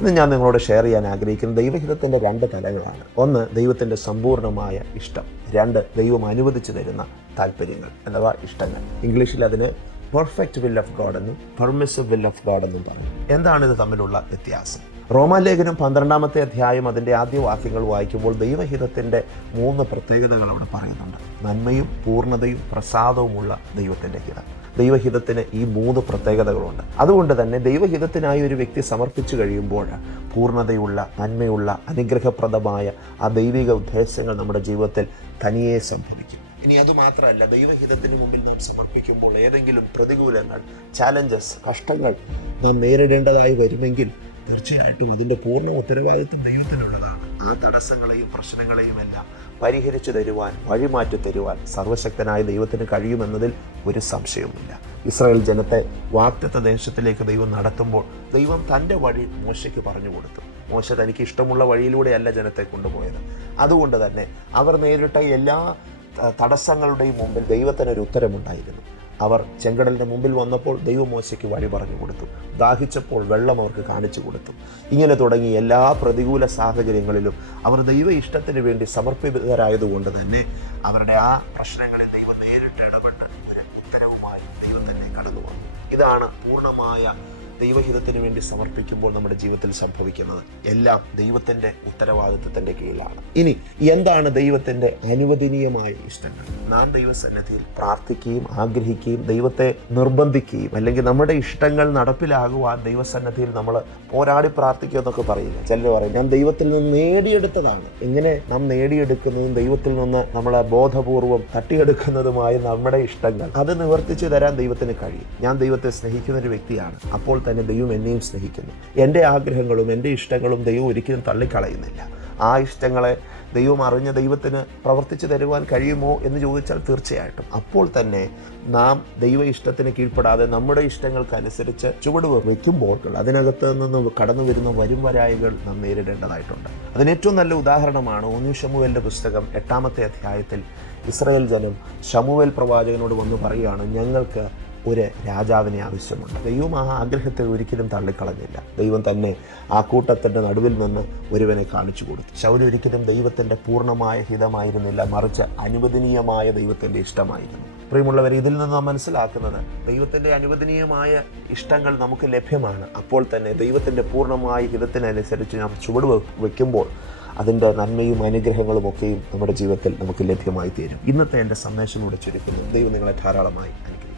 ഇന്ന് ഞാൻ നിങ്ങളോട് ഷെയർ ചെയ്യാൻ ആഗ്രഹിക്കുന്നത് ദൈവഹിതത്തിന്റെ രണ്ട് തലങ്ങളാണ് ഒന്ന് ദൈവത്തിന്റെ സമ്പൂർണമായ ഇഷ്ടം. രണ്ട് ദൈവം അനുവദിച്ചു തരുന്ന താല്പര്യങ്ങൾ അഥവാ ഇഷ്ടങ്ങൾ. ഇംഗ്ലീഷിൽ അതിന് പെർഫെക്റ്റ് വിൽ ഓഫ് ഗോഡ് എന്നും പെർമിസീവ് വിൽ ഓഫ് ഗോഡ് എന്നും പറയും. എന്താണ് ഇത് തമ്മിലുള്ള വ്യത്യാസം? റോമാലേഖനം പന്ത്രണ്ടാമത്തെ അധ്യായം അതിന്റെ ആദ്യ വാക്യങ്ങൾ വായിക്കുമ്പോൾ ദൈവഹിതത്തിന്റെ മൂന്ന് പ്രത്യേകതകൾ അവിടെ പറയുന്നുണ്ട്. നന്മയും പൂർണതയും പ്രസാദവുമുള്ള ദൈവത്തിന്റെ ഹിതം. ദൈവഹിതത്തിന് ഈ മൂന്ന് പ്രത്യേകതകളുണ്ട്. അതുകൊണ്ട് തന്നെ ദൈവഹിതത്തിനായി ഒരു വ്യക്തി സമർപ്പിച്ചു കഴിയുമ്പോൾ പൂർണതയുള്ള നന്മയുള്ള അനുഗ്രഹപ്രദമായ ആ ദൈവിക ഉദ്ദേശങ്ങൾ നമ്മുടെ ജീവിതത്തിൽ തനിയെ സംഭവിക്കും. ഇനി അതുമാത്രമല്ല ദൈവഹിതത്തിന് മുമ്പിൽ നാം സമർപ്പിക്കുമ്പോൾ ഏതെങ്കിലും പ്രതികൂലങ്ങൾ ചാലഞ്ചസ് കഷ്ടങ്ങൾ നാം നേരിടേണ്ടതായി വരുമെങ്കിൽ തീർച്ചയായിട്ടും അതിന്റെ പൂർണ ഉത്തരവാദിത്വം ദൈവത്തിനുള്ളതാണ്. ആ തടസ്സങ്ങളെയും പ്രശ്നങ്ങളെയും എല്ലാം പരിഹരിച്ചു തരുവാൻ വഴിമാറ്റി തരുവാൻ സർവശക്തനായ ദൈവത്തിന് കഴിയുമെന്നതിൽ ഒരു സംശയവുമില്ല. ഇസ്രായേൽ ജനത്തെ വാക്തത്വ ദേശത്തിലേക്ക് ദൈവം നടത്തുമ്പോൾ ദൈവം തന്റെ വഴി മോശയ്ക്ക് പറഞ്ഞു കൊടുത്തു. മോശ തനിക്ക് ഇഷ്ടമുള്ള വഴിയിലൂടെയല്ല ജനത്തെ കൊണ്ടുപോയത്. അതുകൊണ്ട് തന്നെ അവർ നേരിട്ട എല്ലാ തടസ്സങ്ങളുടെയും മുമ്പിൽ ദൈവത്തിനൊരു ഉത്തരമുണ്ടായിരുന്നു. അവർ ചെങ്കടലിന്റെ മുമ്പിൽ വന്നപ്പോൾ ദൈവമോശയ്ക്ക് വഴി പറഞ്ഞു കൊടുത്തു. ദാഹിച്ചപ്പോൾ വെള്ളം അവർക്ക് കാണിച്ചു കൊടുത്തു. ഇങ്ങനെ തുടങ്ങി എല്ലാ പ്രതികൂല സാഹചര്യങ്ങളിലും അവർ ദൈവ ഇഷ്ടത്തിന് വേണ്ടി സമർപ്പിതരായതുകൊണ്ട് തന്നെ അവരുടെ ആ പ്രശ്നങ്ങളിൽ ദൈവം നേരിട്ട് ഇടപെട്ട് ഉത്തരവുമായി ദൈവം തന്നെ കടന്നു വന്നു ഇതാണ് പൂർണമായ ദൈവഹിതത്തിന് വേണ്ടി സമർപ്പിക്കുമ്പോൾ നമ്മുടെ ജീവിതത്തിൽ സംഭവിക്കുന്നത് എല്ലാം ദൈവത്തിന്റെ ഉത്തരവാദിത്വത്തിന്റെ കീഴിലാണ്. ഇനി എന്താണ് ദൈവത്തിന്റെ അനുവദനീയമായ ഇഷ്ടങ്ങൾ? നാം ദൈവസന്നിധിയിൽ പ്രാർത്ഥിക്കുകയും ആഗ്രഹിക്കുകയും ദൈവത്തെ നിർബന്ധിക്കുകയും അല്ലെങ്കിൽ നമ്മുടെ ഇഷ്ടങ്ങൾ നടപ്പിലാകുവാൻ ദൈവസന്നിധിയിൽ നമ്മൾ പോരാടി പ്രാർത്ഥിക്കുക എന്നൊക്കെ പറയില്ല ചിലർ പറയും ഞാൻ ദൈവത്തിൽ നിന്ന് നേടിയെടുത്തതാണ്. എങ്ങനെ നാം നേടിയെടുക്കുന്നതും ദൈവത്തിൽ നിന്ന് നമ്മളെ ബോധപൂർവം തട്ടിയെടുക്കുന്നതുമായ നമ്മുടെ ഇഷ്ടങ്ങൾ. അത് നിവർത്തിച്ചു തരാൻ ദൈവത്തിന് കഴിയും. ഞാൻ ദൈവത്തെ സ്നേഹിക്കുന്ന ഒരു വ്യക്തിയാണ്. അപ്പോൾ തന്നെ ദൈവം എന്നെയും സ്നേഹിക്കുന്നു. എന്റെ ആഗ്രഹങ്ങളും എന്റെ ഇഷ്ടങ്ങളും ദൈവം ഒരിക്കലും തള്ളിക്കളയുന്നില്ല. ആ ഇഷ്ടങ്ങളെ ദൈവം അറിഞ്ഞ ദൈവത്തിന് പ്രവർത്തിച്ചു തരുവാൻ കഴിയുമോ എന്ന് ചോദിച്ചാൽ തീർച്ചയായിട്ടും. അപ്പോൾ തന്നെ നാം ദൈവ ഇഷ്ടത്തിന് കീഴ്പ്പെടാതെ നമ്മുടെ ഇഷ്ടങ്ങൾക്കനുസരിച്ച് ചുവട് വയ്ക്കുമ്പോൾ അതിനകത്ത് നിന്ന് കടന്നു വരുന്ന വരും വരായികൾ നാം നേരിടേണ്ടതായിട്ടുണ്ട്. അതിന് ഏറ്റവും നല്ല ഉദാഹരണമാണ് ഒന്നു ഷമുവേലിന്റെ പുസ്തകം എട്ടാമത്തെ അധ്യായത്തിൽ ഇസ്രായേൽ ജനം ഷമുവേൽ പ്രവാചകനോട് വന്ന് പറയുകയാണ് ഞങ്ങൾക്ക് ഒരു രാജാവിനെ ആവശ്യമുണ്ട്. ദൈവം ആ ആഗ്രഹത്തെ ഒരിക്കലും തള്ളിക്കളഞ്ഞില്ല. ദൈവം തന്നെ ആ കൂട്ടത്തിന്റെ നടുവിൽ നിന്ന് ഒരുവനെ കാണിച്ചു കൊടുത്തു. ശൗല ഒരിക്കലും ദൈവത്തിന്റെ പൂർണമായ ഹിതമായിരുന്നില്ല. മറിച്ച് അനുവദനീയമായ ദൈവത്തിന്റെ ഇഷ്ടമായിരുന്നു. പ്രിയമുള്ളവർ ഇതിൽ നിന്ന് നാം മനസ്സിലാക്കുന്നത് ദൈവത്തിന്റെ അനുവദനീയമായ ഇഷ്ടങ്ങൾ നമുക്ക് ലഭ്യമാണ്. അപ്പോൾ തന്നെ ദൈവത്തിന്റെ പൂർണമായ ഹിതത്തിനനുസരിച്ച് നാം ചുവട് വയ്ക്കുമ്പോൾ അതിന്റെ നന്മയും അനുഗ്രഹങ്ങളും ഒക്കെയും നമ്മുടെ ജീവിതത്തിൽ നമുക്ക് ലഭ്യമായി തീരും ഇന്നത്തെ എന്റെ സന്ദേശം കൂടെ ചുരുക്കുന്നു. ദൈവം നിങ്ങളെ ധാരാളമായി അനുഗ്രഹിക്കും